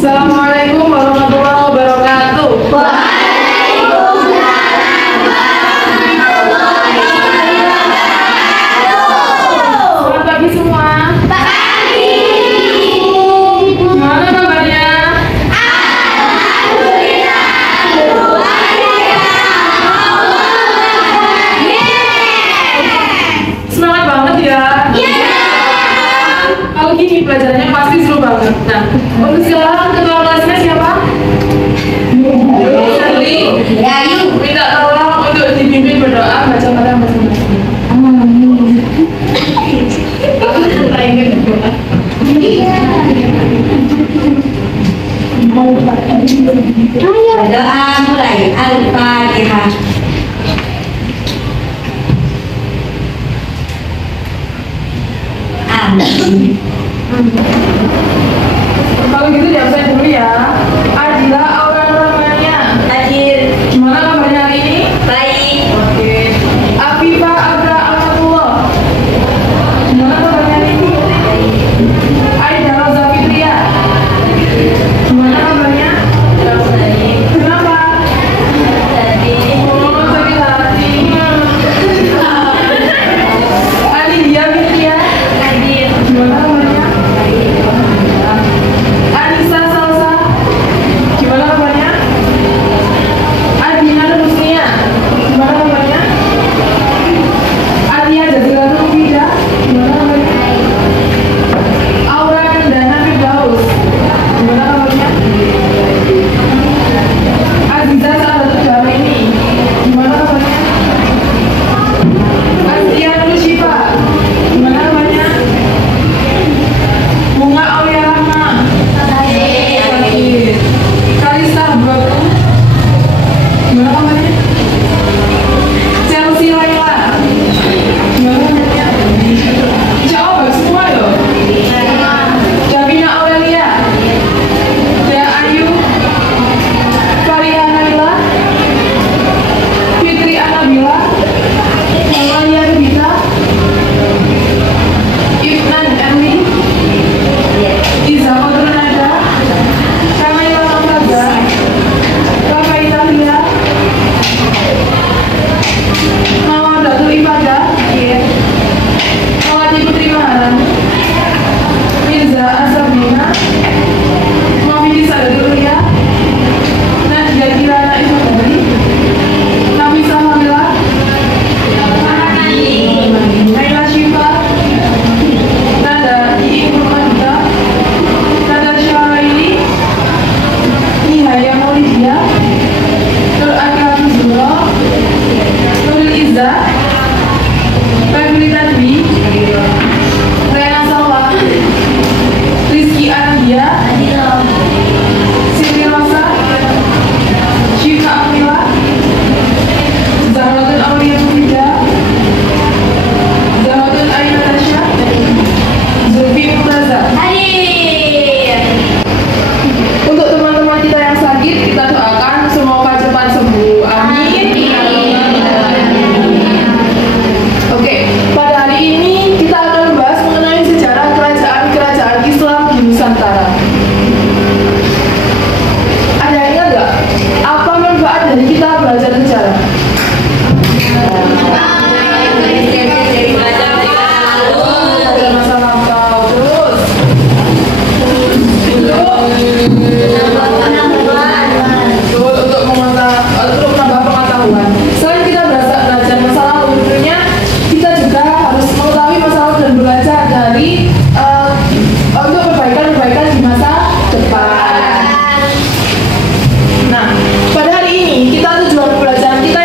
Assalamualaikum warahmatullahi wabarakatuh. Selamat pagi semua. Pagi. Gimana kabarnya? Alhamdulillah. Semangat banget ya. Kalau gini pelajarannya pasti seru banget. Nah, untuk sekarang ketua kelasnya siapa? Sally. Minta tolong untuk dipimpin berdoa baca Fatihah masing-masing. Doa mulai Al-Fatihah. Amin. Kalau gitu diabsen dulu ya. Adila Aura Rahmania. Hadir. Gimana kabarnya hari ini? Baik. Oke. Afifa Abra Alhamdulillah. Gimana kabarnya hari ini? Aida Roza Fitria. Gimana kabarnya? Kenapa? Oh, sakit hati. Alidia Fitria. Hadir. Gimana kabarnya? Anissa Salsa. Gimana kabarnya? Adina Rusnia. Gimana kabarnya? Atia Jazila Nurfida. Gimana kabarnya? Aura Kendana Firdaus. Gimana kabarnya? Aziza Sahabat Jamaini. Gimana kabarnya? Astia Nur Syifa. Gimana kabarnya? Bunga Aulia Rahma. Sakit. Kalista Broku. Gimana kabarnya? Chelsea Laila. Gimana kabarnya? Insya Allah bagus semua loh. Davina Aurelia. Dea Ayu. Faria Naila. Fitri Anabila. Amalia Rubita. Ibnan Erni. Iza Kodronada. Kamaila Mamtaza. Rafa Italia. Mawadatul Ibadah. Mawati Putri Maharani. Mirza Asabina. Mami Sadatul Ulia. Nadia Kirana Ismadari. Nafisa Hamila. Naila Syifa. Nada Iin Nurmadita. Nada Syaraini. Nihaya Maulidia. Nur Akil Zuro. Nurul Izzah. Febri Tadwi. Rena Salwa. Rizky Anadia. Siti Rosa. Syifa Amila. Zahratul Aulia Mufida. Zahratul Aina Tasya. Zulfi Murtaza. Hadir. Untuk teman-teman kita yang sakit, kita doakan semoga cepat sembuh. Amin. Oke, pada hari ini kita akan membahas mengenai sejarah kerajaan-kerajaan Islam di Nusantara. Ada yang ingat nggak? Apa manfaat dari kita belajar sejarah? Ada masa lampau, terus untuk menambah pengetahuan. Selain kita belajar masa lalu, tentunya kita juga harus mengetahui masa lalu dan belajar dari untuk perbaikan-perbaikan di masa depan. Nah, pada hari ini tujuan pelajaran kita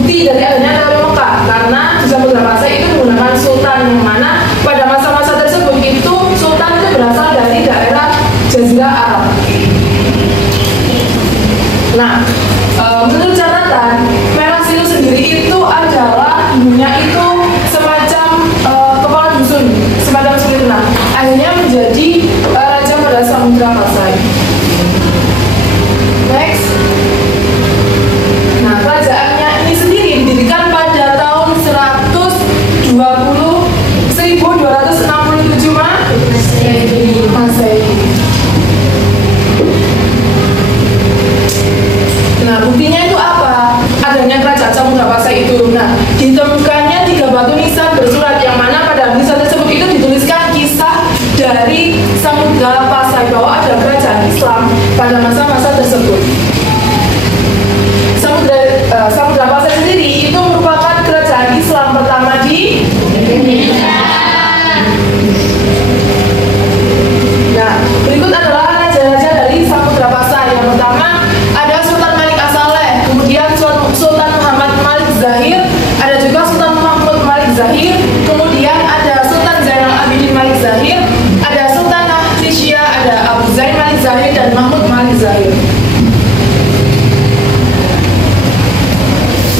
bukti dari adanya teori Mekah, karena di Samudra Pasai itu menggunakan sultan, yang mana pada masa-masa tersebut itu sultan itu berasal dari daerah Jazirah Arab. Nah, menurut catatan, Merah Silu sendiri itu adalah dulunya itu semacam kepala dusun, semacam seperti itu. Nah, akhirnya menjadi raja pada Samudra Pasai. Next. Nah, kerajaannya ini sendiri didirikan pada tahun 1267 Masehi. Nah, buktinya itu apa? Adanya kerajaan Samudra Pasai itu. Nah, ditemukannya 3 batu nisan bersurat, yang mana pada nisan tersebut itu dituliskan kisah dari Samudra Pasai, bahwa ada kerajaan Islam pada masa-masa tersebut. Samudra Pasai sendiri itu merupakan kerajaan Islam pertama di Indonesia. Nah, berikut adalah raja-raja dari Samudra Pasai. Yang pertama ada Sultan Malik As-Saleh, kemudian Sultan Muhammad Malik Zahir, ada juga Sultan Mahmud Malik Zahir, kemudian ada Sultan Zainal Abidin Malik Zahir, ada Sultan Ahlisya, ada Abu Zain Malik Zahir, dan Mahmud Malik Zahir.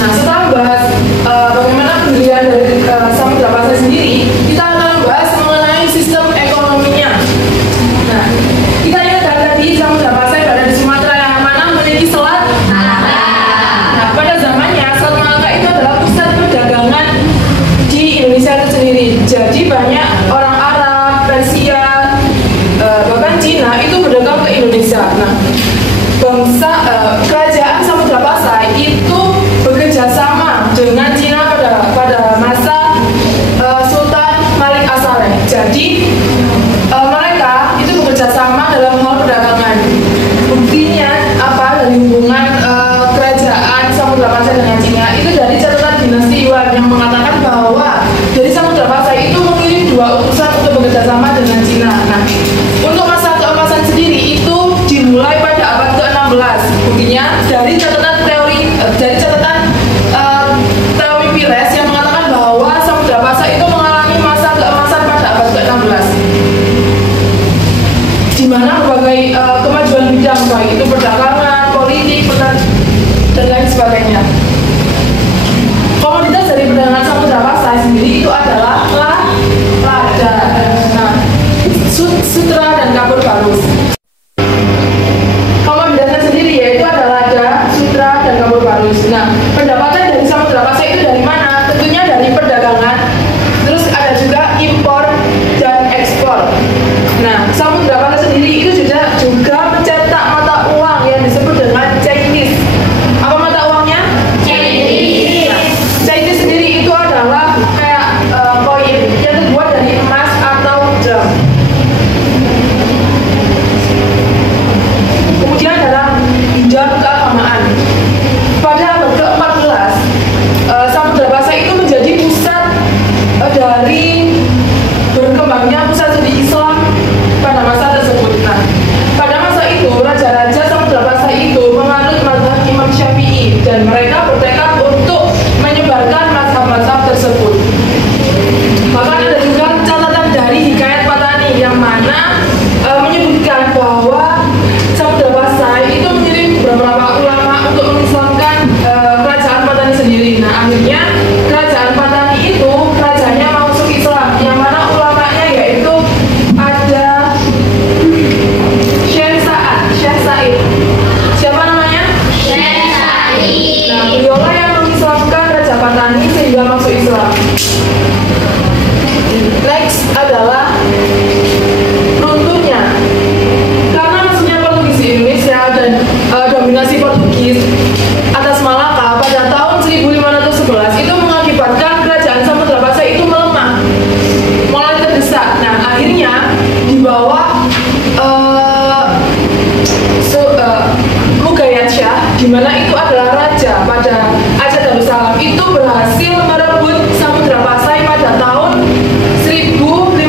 Nah, setelah membahas bagaimana pendirian dari Samudra Pasai sendiri, kita akan membahas mengenai sistem ekonominya. Nah, kita lihat tadi Samudra Pasai berada di Sumatera, yang mana memiliki Selat Malaka. Nah, pada zamannya Selat Malaka itu adalah pusat perdagangan di Indonesia itu sendiri. Jadi banyak orang Arab, Persia, bahkan Cina itu berdagang ke Indonesia. Nah, kerajaan Samudra Pasai itu bekerja sama dengan Cina pada masa Sultan Malik As-Saleh. Jadi mereka itu bekerja sama dalam hal perdagangan. Buktinya apa? Dari hubungan kerajaan Samudra Pasai dengan Cina itu dari catatan dinasti Yuan, yang mengatakan bahwa dari Samudra Pasai itu mengirim 2 utusan untuk bekerja sama dengan Cina. Nah, untuk masa keemasan sendiri itu dimulai pada abad ke-16. Buktinya dari catatan teori Pires yang mengatakan bahwa Samudra Pasai itu mengalami masa keemasan pada abad ke-16, di mana berbagai kemajuan bidang, baik itu perdagangan, politik, dan lain sebagainya. Komoditas dari perdagangan Samudra Pasai sendiri itu adalah lada, nah, sutra, dan kapur barus. Komoditasnya sendiri yaitu adalah lada, sutra, dan kapur barus. Nah, pendapatan dari Samudra Pasai itu dari mana? Tentunya dari perdagangan. Terus ada juga impor dan ekspor. Nah, Samudra Pasai sendiri itu juga mencetak mata uang yang disebut dengan Chinese. Apa mata uangnya? Chinese. Nah, Chinese sendiri itu adalah kayak koin yang terbuat dari emas atau jam. Kemudian adalah bidang keagamaan. Pada abad ke-14, Samudra Pasai itu menjadi pusat dari berkembangnya pusat studi Islam pada masa tersebut. Nah, pada masa itu raja-raja Samudra Pasai itu menganut mazhab Imam Syafi'i, dan mereka bertekad untuk menyebarkan mazhab-mazhab tersebut. Bahkan ada juga catatan dari Hikayat Patani, yang mana menyebutkan bahwa Samudra Pasai itu mengirim beberapa ulama untuk mengislamkan kerajaan Patani sendiri. Nah, akhirnya kerajaan Patani itu kerajaannya masuk Islam, yang mana ulamanya yaitu ada Syekh Said. Siapa namanya? Syekh Said. Nah, beliaulah yang mengislamkan Raja Patani sehingga masuk Islam. Next adalah runtuhnya. Karena masuknya Portugis di Indonesia dan dominasi Portugis atas Malaka pada tahun 1511 itu mengakibatkan kerajaan Samudra Pasai itu melemah, mulai terdesak. Nah, akhirnya di bawah Mugayat Shah, di mana itu adalah raja pada Aceh Darussalam, itu berhasil merebut Samudra Pasai pada tahun 1512.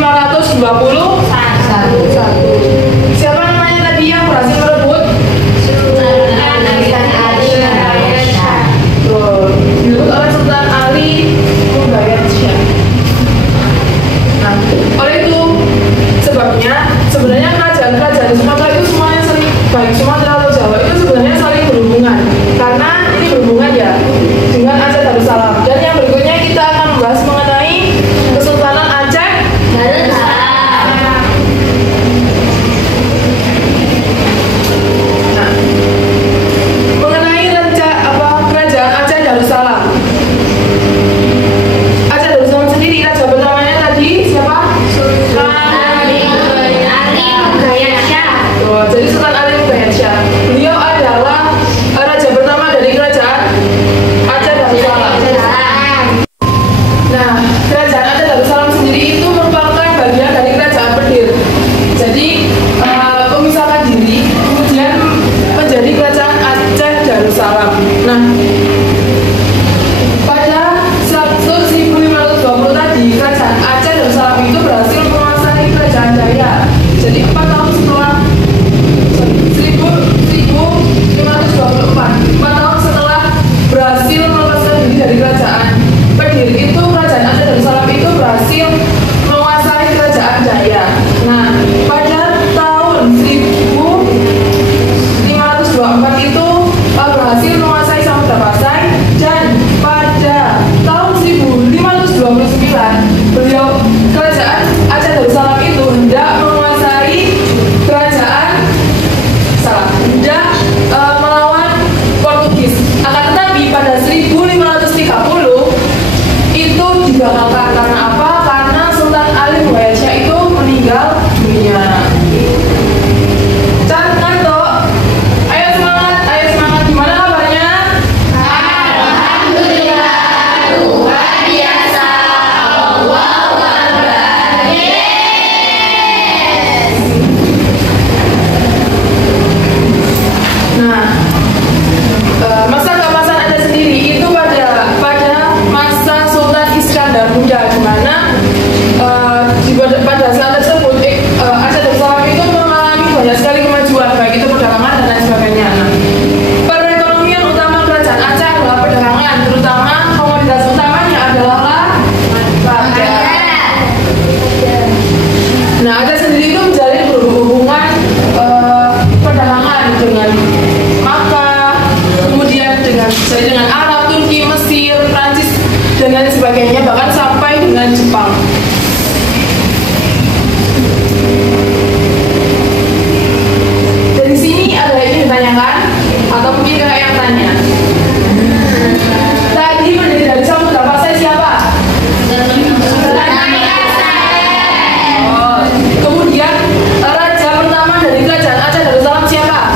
dari kerajaan Kediri itu, kerajaan Aceh Darussalam itu berhasil menguasai kerajaan Jaya. Nah, pada tahun 1524 itu berhasil menguasai Samudra Pasai, dan pada tahun 1529 beliau kerajaan Aceh Darussalam itu hendak menguasai hendak melawan Portugis. Akan tetapi pada 1530 itu digagalkan. Karena apa? Karena Sultan Ali Buayasya itu meninggal dunia. Cantik toh? Ayo semangat, ayo semangat. Gimana kabarnya? Alhamdulillah, luar biasa. Allahu Akbar. Yes. Nah, masa keemasan Aceh sendiri itu pada masa Sultan Iskandar Muda, di mana pada saat tersebut Aceh Darussalam itu mengalami banyak sekali kemajuan, baik itu perdagangan dan lain sebagainya. Nah, perekonomian utama kerajaan Aceh adalah perdagangan, terutama komoditas utamanya adalah lada. Nah, Aceh sendiri itu menjalin hubungan perdagangan dengan Makkah, kemudian dengan Arab, Turki, Mesir, Prancis, dan lain sebagainya, bahkan sampai dengan Jepang. Dari sini ada yang ditanyakan, atau mungkin kakak yang tanya. Tadi pendiri dari Samudra Pasai siapa? Oh, kemudian raja pertama dari kerajaan Aceh Darussalam siapa?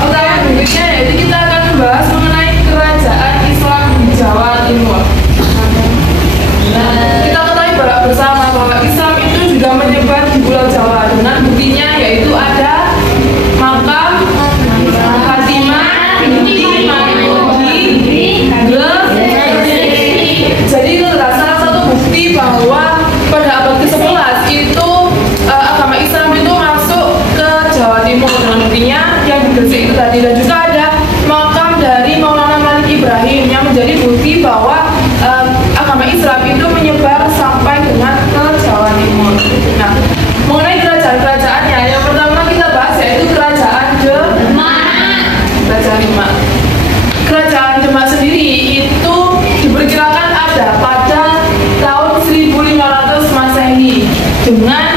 Pertanyaan berikutnya yaitu kita akan membahas mengenai kerajaan Islam di Jawa Timur. Kita ketahui bersama bahwa Islam itu juga menyebar di Pulau Jawa, dengan buktinya yaitu ada makam Fatimah binti Maimudi. Jadi itu adalah salah satu bukti bahwa pada abad ke-11 itu agama Islam itu masuk ke Jawa Timur, dengan buktinya yang di Gresik itu tadi, dan juga ada makam dari Maulana Malik Ibrahim yang menjadi bukti bahwa agama Islam itu menyebar sampai dengan ke Jawa Timur. Nah, mengenai kerajaan-kerajaannya, yang pertama kita bahas yaitu kerajaan Demak. Kerajaan Demak. Kerajaan Demak sendiri itu diperkirakan ada pada tahun 1500 Masehi, dengan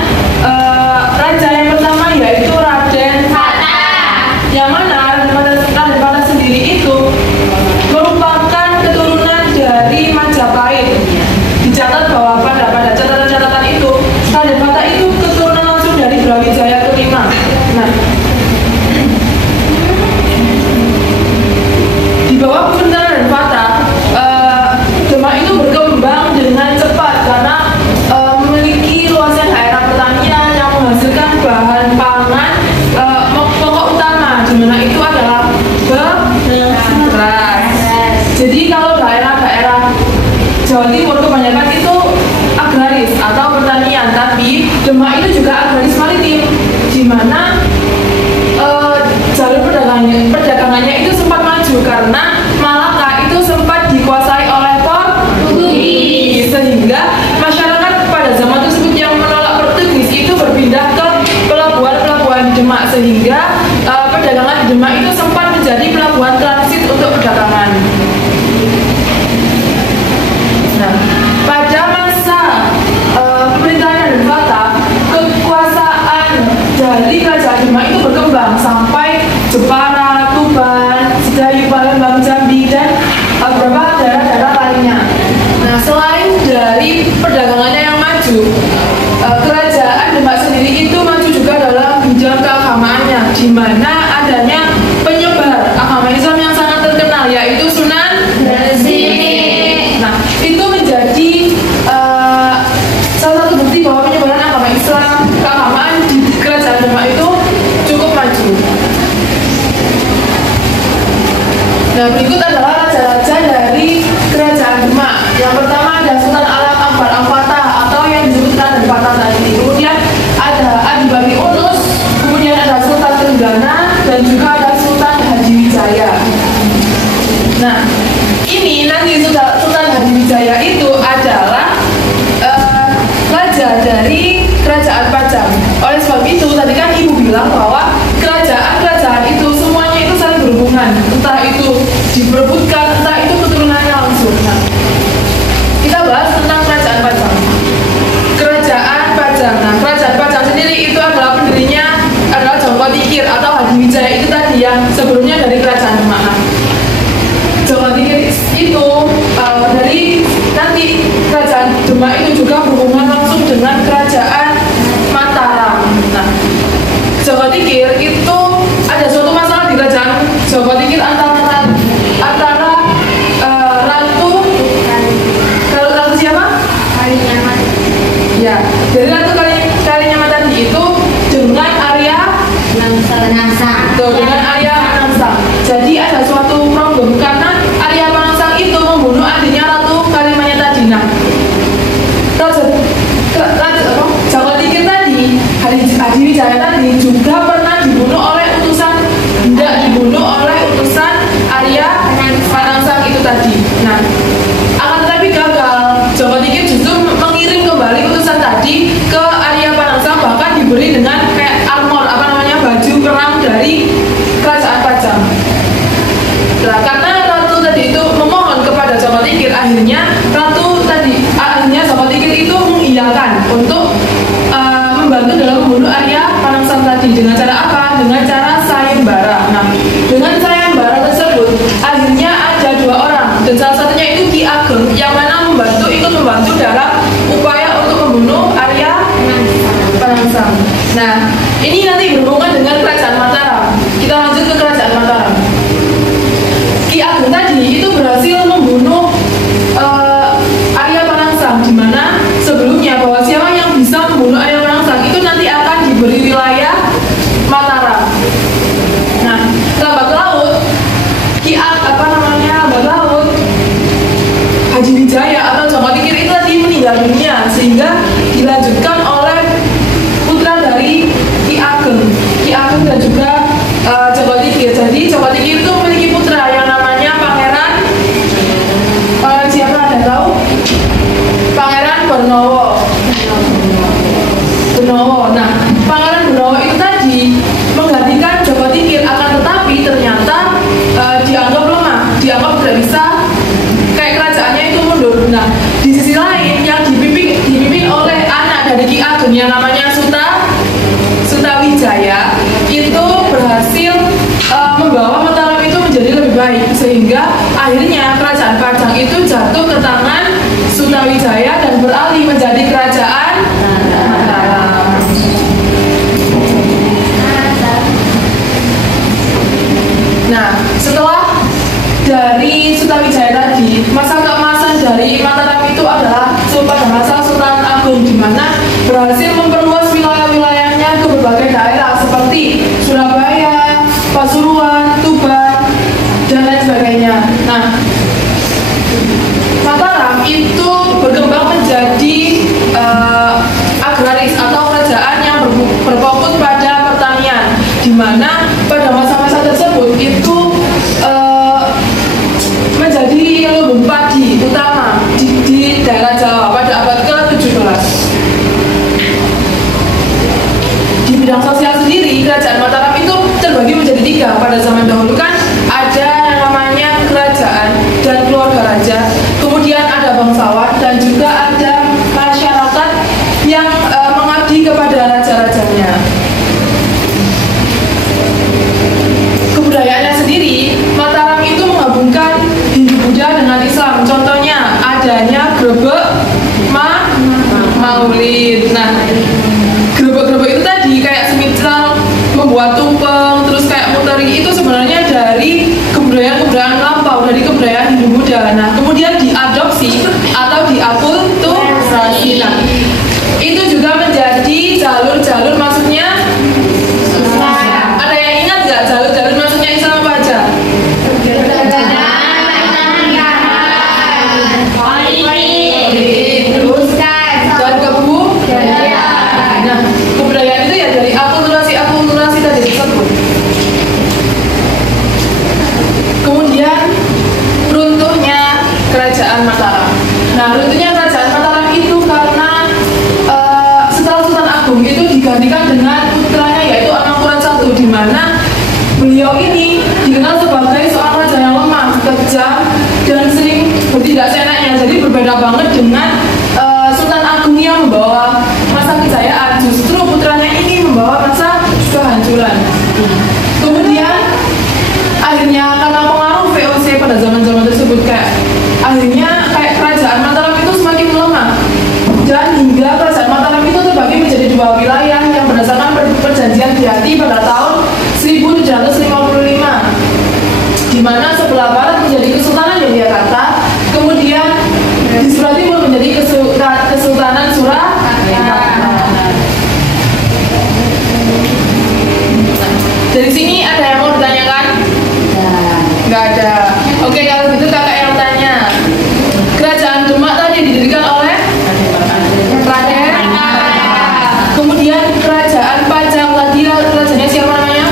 raja yang pertama yaitu Raden Fatah, yang mana Raden Fatah sendiri itu merupakan keturunan dari Majapahit. Dicatat bahwa pada catatan-catatan itu Raden Fatah itu keturunan langsung dari Brawijaya kelima. Nah, di bawah pemerintahan Raden Fatah, Demak itu berkembang dengan cepat karena memiliki luasnya daerah pertanian yang menghasilkan bahan pangan pokok utama, di mana itu adalah beras. Jadi kalau daerah-daerah Jawa Timur kebanyakan itu agraris atau pertanian, tapi Demak itu juga agraris maritim, di mana jalur perdagangannya itu sempat maju karena Malaka itu sempat dikuasai oleh Portugis, sehingga masyarakat pada zaman tersebut yang menolak Portugis itu berpindah ke pelabuhan-pelabuhan di Demak, sehingga perdagangan di Demak itu sempat menjadi pelabuhan transit untuk perdagangan. Nah, pada masa pemerintahan Raden Fatah, kekuasaan dari kerajaan Demak itu berkembang sampai Jepara, Tuban, Sedayu, Palembang, Jambi, dan beberapa daerah-daerah lainnya. Nah, selain dari perdagangannya yang maju, kerajaan Demak sendiri itu maju juga dalam bidang keagamaannya, di mana adanya penyebar agama Islam yang sangat terkenal yaitu Sunan Gresik. Nah, itu menjadi salah satu bukti bahwa penyebaran agama Islam, keagamaan di kerajaan Demak itu cukup maju. Nah, berikut adalah raja-raja dari kerajaan Demak. Yang pertama ada Sultan Alam Akbar Al-Fatah atau yang disebut Raden Fatah tadi. Kemudian ada Adibagi Unus, kemudian ada Sultan Tenggana, dan juga ada Sultan Haji Wijaya. tidak bisa kayak kerajaannya itu mundur. Nah, di sisi lain yang dipimpin oleh anak dari Ki Ageng yang namanya Sutawijaya itu berhasil membawa Mataram itu menjadi lebih baik, sehingga akhirnya kerajaan Pajang itu jatuh ke tangan Sutawijaya dan beralih menjadi kerajaan Mataram. Nah, setelah dari Sutawijaya tadi, masa keemasan dari Mataram itu adalah pada masa Sultan Agung, di mana berhasil memperluas wilayah-wilayahnya ke berbagai daerah seperti Surabaya, Pasuruan, Tuban, dan lain sebagainya. Nah, Mataram itu berkembang menjadi agraris atau kerajaan yang berfokus pada pertanian, di mana pada masa-masa tersebut itu menjadi lumbung padi utama di daerah Jawa pada abad ke-17. Di bidang sosial sendiri, kerajaan Mataram itu terbagi menjadi 3. Pada zaman dahulu kan ada yang namanya kerajaan dan keluarga raja, kemudian ada bangsawan, dan juga ada masyarakat yang mengabdi kepada raja-rajanya. Kebudayaannya sendiri, Mataram itu menggabungkan Hindu-Buddha dengan Islam. Contohnya adanya grebek maulid. Nah, grebek-grebek itu tadi kayak semisal membuat tumpeng, terus kayak muteri, itu sebenarnya dari kebudayaan lampau, dari kebudayaan Hindu-Buddha. Nah, kemudian diadopsi atau diakulturasi. Nah, itu juga menjadi jalur-jalur masuknya. Ada yang ingat nggak jalur-jalur masuknya Islam apa aja? Nah, kebudayaan itu ya dari akulturasi tadi tersebut. Kemudian runtuhnya kerajaan Mataram. Nah, runtuhnya kerajaan Mataram itu karena setelah Sultan Agung itu digantikan dengan putranya yaitu Amangkurat I, di mana beliau ini dikenal sebagai seorang raja yang lemah, kejam, dan sering bertindak seenaknya. Jadi berbeda banget dengan Sultan Agung yang membawa masa kejayaan, justru putranya ini membawa masa kehancuran. Kemudian akhirnya karena pengaruh VOC pada zaman-zaman tersebut, akhirnya kerajaan Mataram itu semakin melemah, dan hingga kerajaan Mataram itu terbagi menjadi 2 wilayah yang berdasarkan perjanjian Biati pada tahun 1755, di mana sebelah barat menjadi Kesultanan Yogyakarta, kemudian di sebelah timur menjadi Kesultanan Surakarta. Dari sini ada yang mau ditanyakan? Nggak ada. Oke, kalau gitu kakak yang tanya. Kerajaan Demak tadi didirikan oleh Raden. Kemudian kerajaan Pajang tadi rajanya siapa namanya?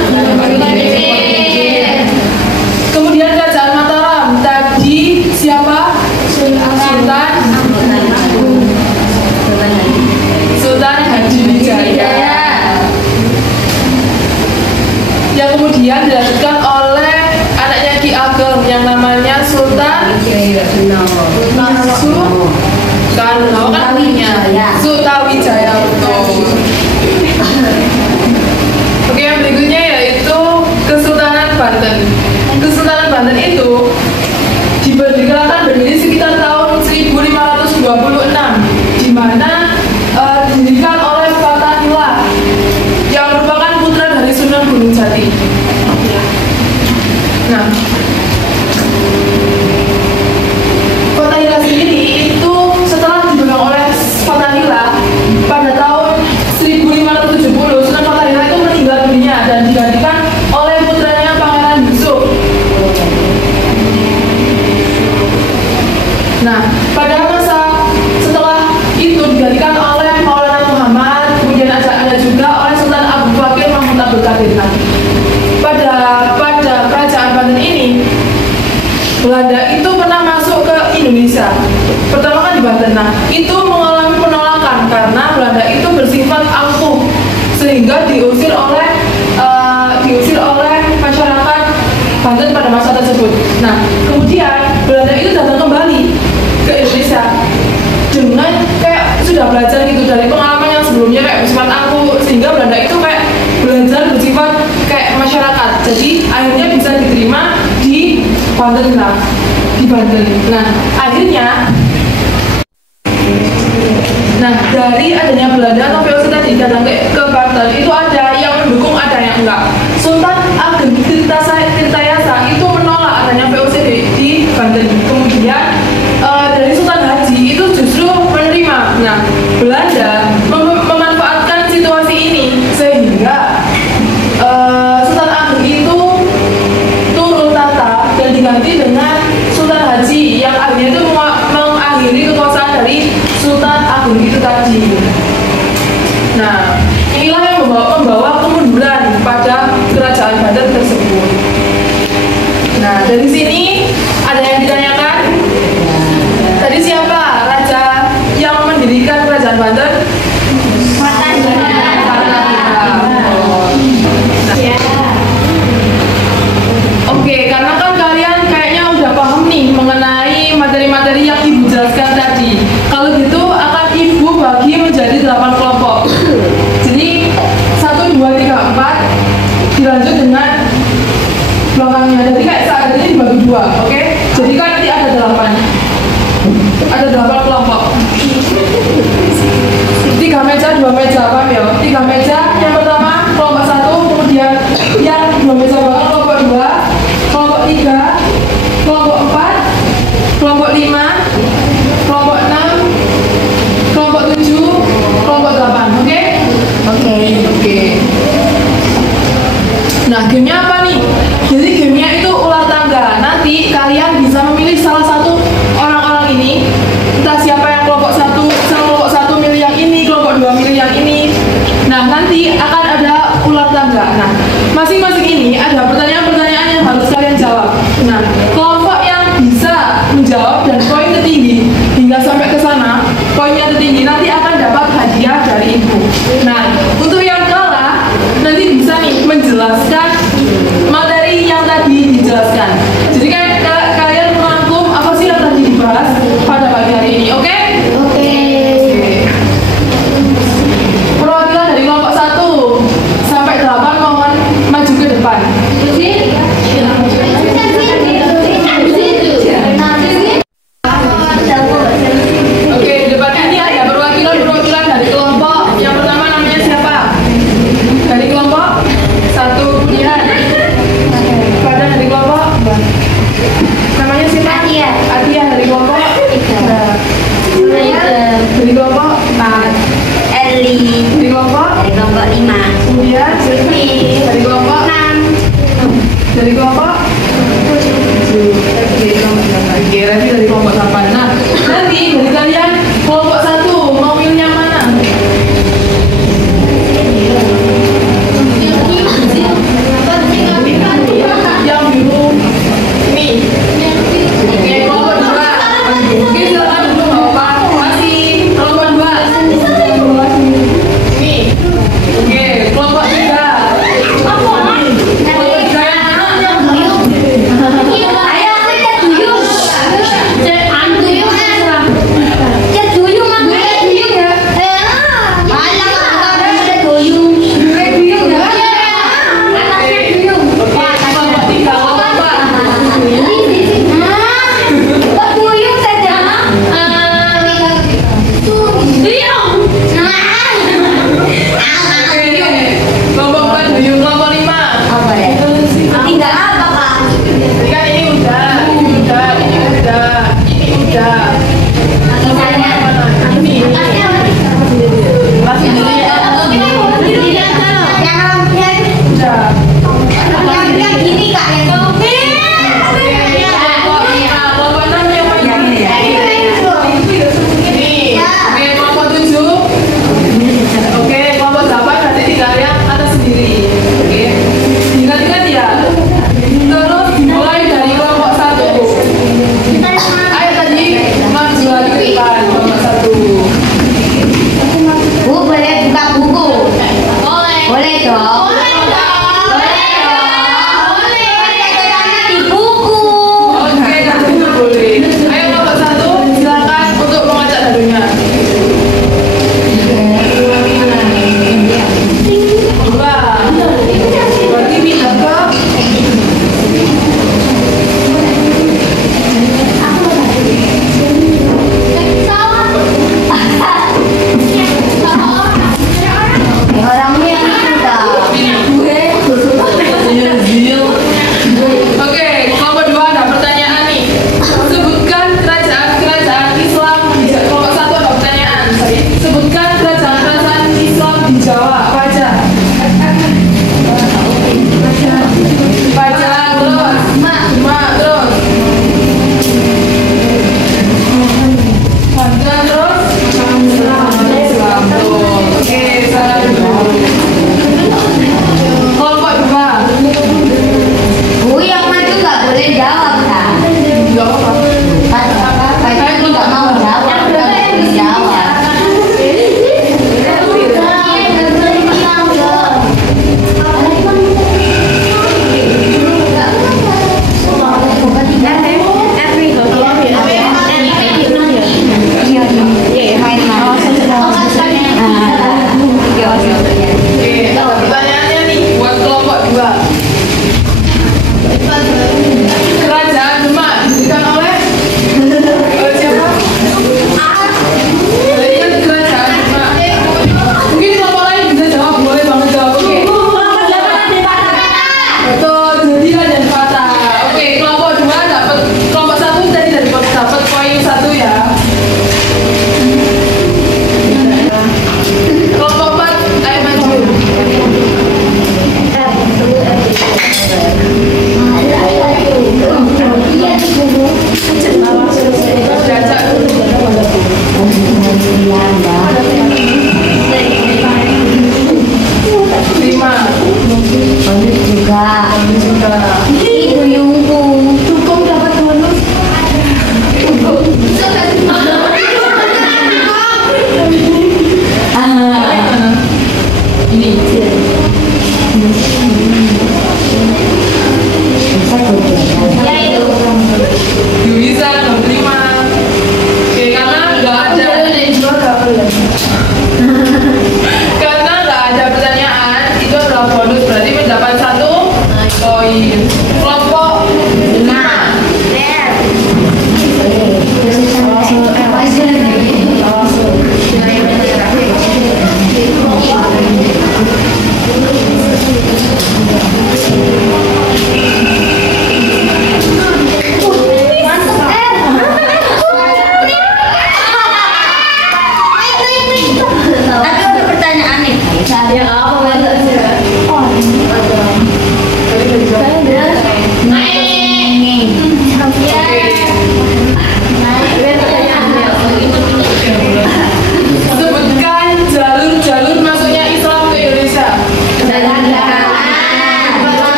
Kemudian kerajaan Mataram tadi siapa? Sultan Hadiwijaya. Yang kemudian dilanjutkan oleh anaknya Ki Ageng yang namanya Sultan Soekarno kan Sutawijaya, betul. Oke, yang berikutnya yaitu Kesultanan Banten. Kesultanan Banten itu berdiri sekitar tahun 1526, di mana didirikan oleh Fathahillah yang merupakan putra dari Sunan Gunung Jati. Nah, Fathahillah sendiri itu setelah dipegang oleh Fathahillah pada tahun 1570, Sunan Fathahillah itu meninggal dunia dan digantikan oleh putranya Pangeran Yusuf. Nah, pada masa setelah itu digantikan oleh Maulana Muhammad, kemudian ada juga oleh Sultan Abu Bakar Mahmud Abdul Qadir. Nah, pada kerajaan Banten ini, Belanda itu pernah masuk ke Indonesia. Pertama kan di Banten. Nah, itu mengalami penolakan karena Belanda itu bersifat ampuh, sehingga diusir oleh masyarakat Banten pada masa tersebut. Nah, kemudian Belanda itu datang kembali ke Indonesia dengan kayak sudah belajar gitu dari pengalaman yang sebelumnya kayak bersifat aku, sehingga Belanda itu kayak belajar bersifat kayak masyarakat. Jadi akhirnya bisa diterima di Banten lah, di Banten. Nah, akhirnya dari adanya Belanda atau VOC tadi datang ke Banten itu ada yang mendukung, ada yang enggak. Sultan Ageng Tirtayasa itu menolak adanya VOC di Banten. Kemudian dari Sultan Haji itu justru menerima. Nah, Belanda memanfaatkan situasi ini sehingga Sultan Ageng itu turun tahta dan diganti dengan Sultan Haji yang akhirnya itu mengakhiri kekuasaan dari Sultan Ageng itu tadi. Nah, inilah yang membawa kemunduran pada kerajaan Banten tersebut. Nah, dari sini ada yang ditanyakan? Tadi siapa raja yang mendirikan kerajaan Banten? Oke, karena kan kalian kayaknya udah paham nih mengenai materi-materi yang Ibu jelaskan tadi. Kalau gitu akan Ibu bagi menjadi 8 kelompok. Jadi 1, 2, 3, 4 dilanjut dengan belakangnya. Jadi kayak saat ini dibagi 2, oke? Jadi kan nanti ada 8. Ada 8 kelompok. 3 meja, 2 meja, paham ya? 3 meja, yang pertama kelompok 1, kemudian yang 2 meja belakang kelompok 2, kelompok 3, kelompok 4, kelompok 5, kelompok 6, kelompok 7, kelompok 8, oke? Oke. Nah, gamenya apa nih? Jadi gamenya itu ular tangga. Nanti kalian bisa memilih salah satu orang-orang ini. Entah siapa yang kelompok 1 milih yang ini, kelompok 2 milih yang ini. Nah, nanti akan ada ular tangga. Nah, masing-masing ini ada pertanyaan-pertanyaan yang harus kalian jawab. Nah, kelompok yang bisa menjawab dan poin tertinggi hingga sampai ke sana, poinnya tertinggi nanti akan dapat hadiah dari Ibu. Nah, untuk yang kalah nanti bisa nih menjelaskan materi yang tadi dijelaskan. Jadi kalian merangkum apa sih yang tadi dibahas pada pagi hari ini, oke? Perwakilan dari kelompok 1 sampai 8 mohon maju ke depan.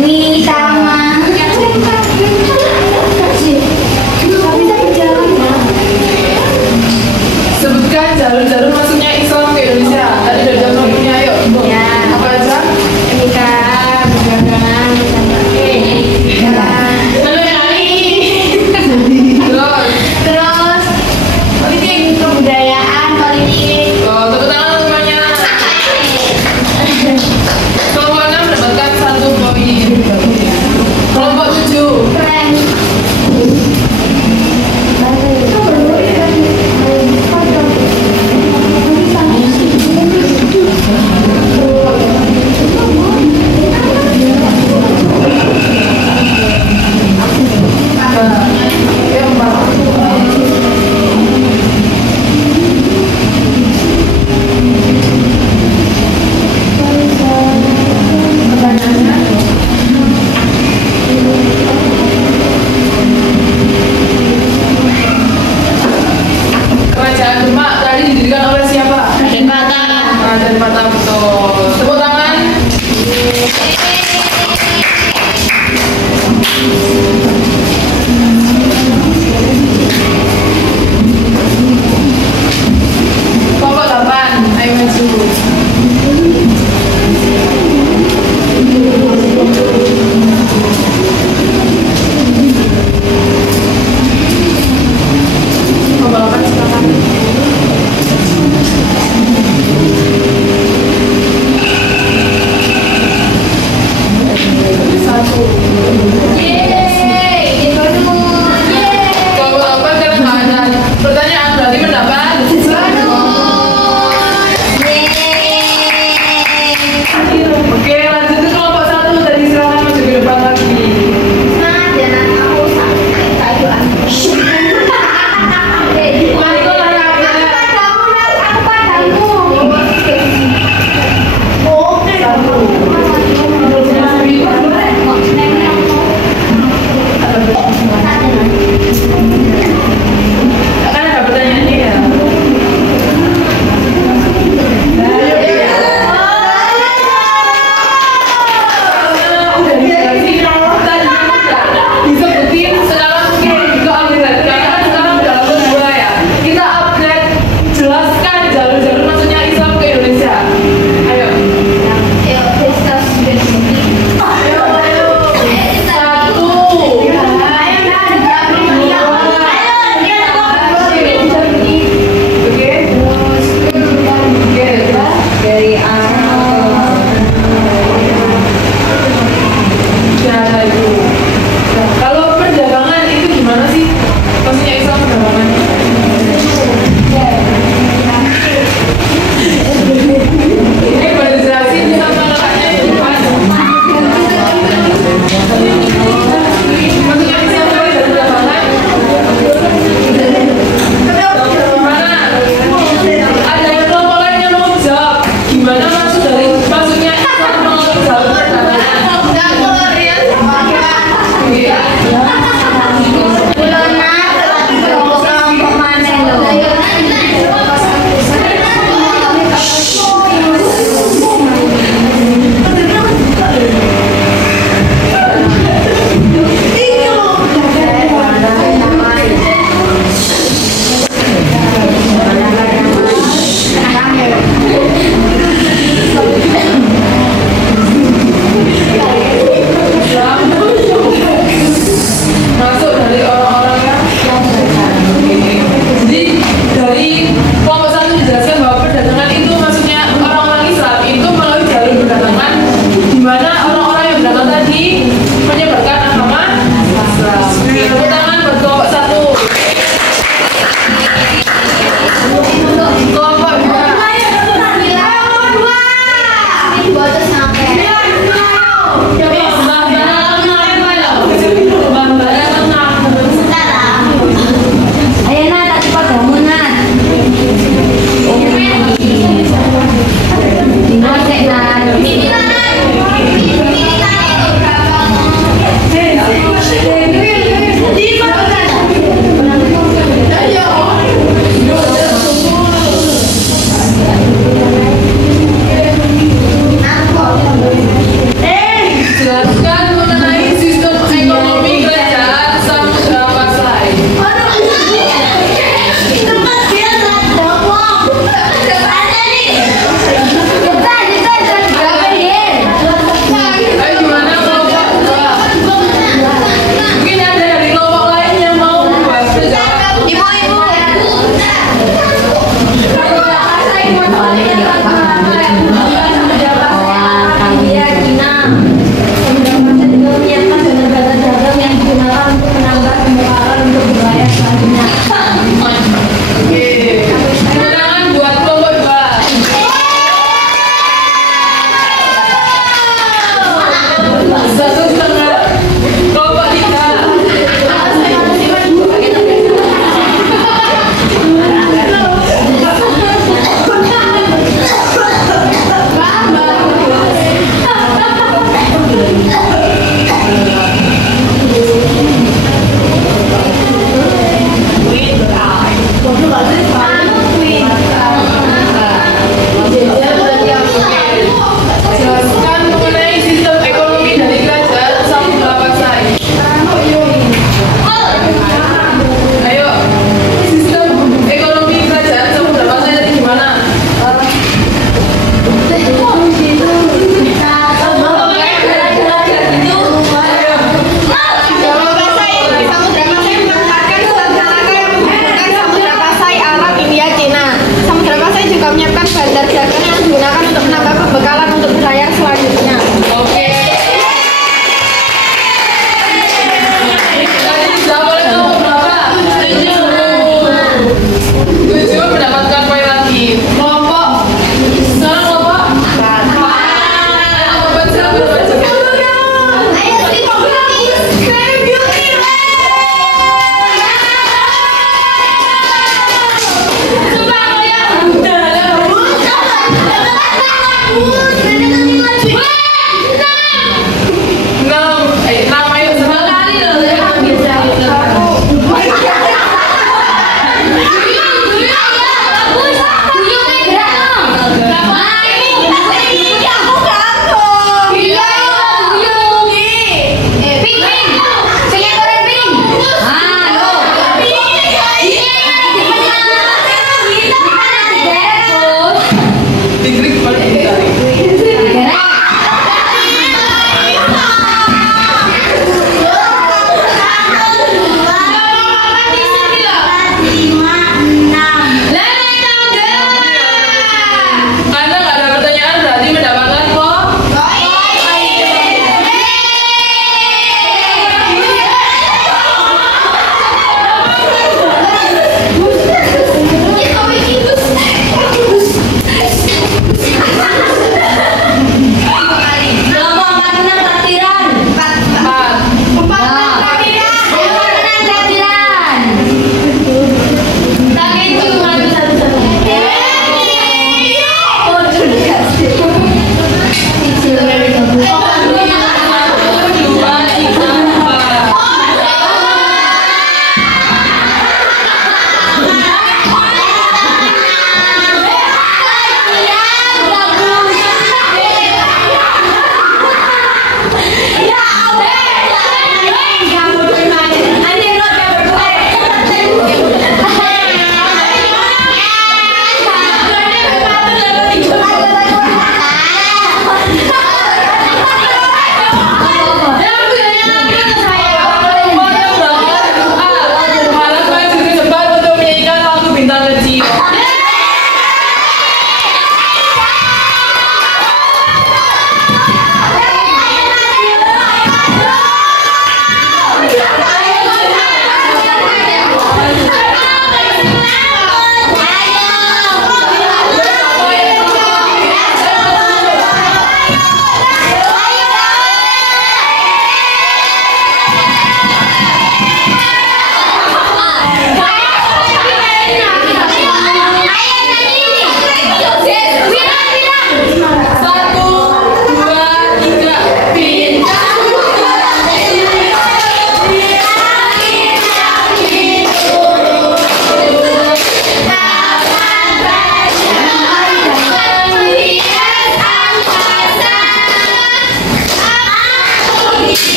Nih sama. Sebutkan jalur-jalur masuknya Islam ke Indonesia. Tadi udah jawab ini, ayo. Ya. Apa aja? Nikah, berdagangan, Terus politik, kebudayaan, politik. oh, tepuk tangan semuanya.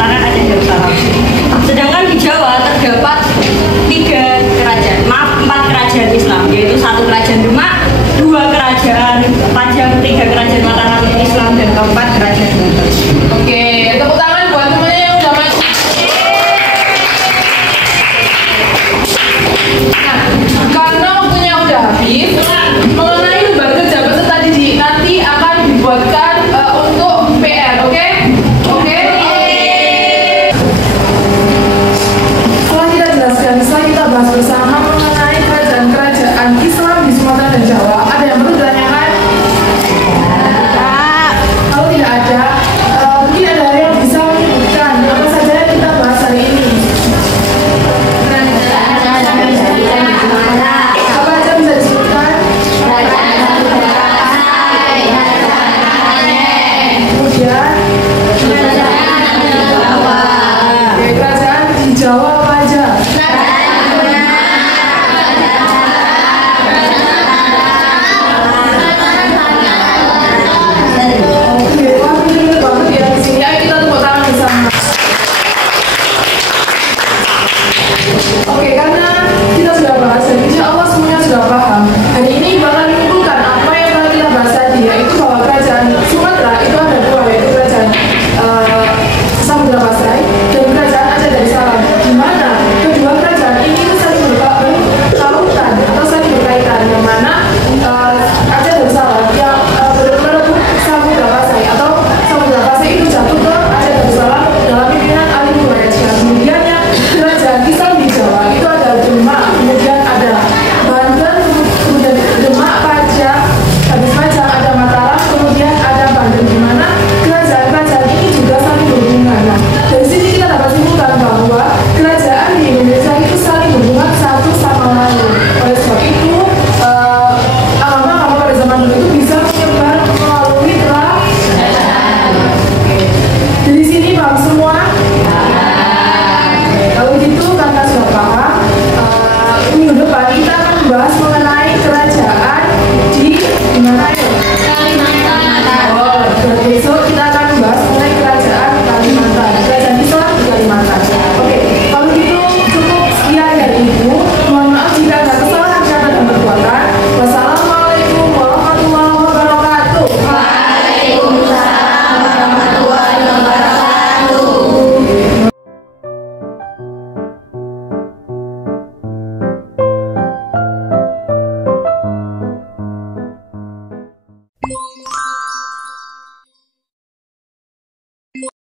tangan ada yang salah.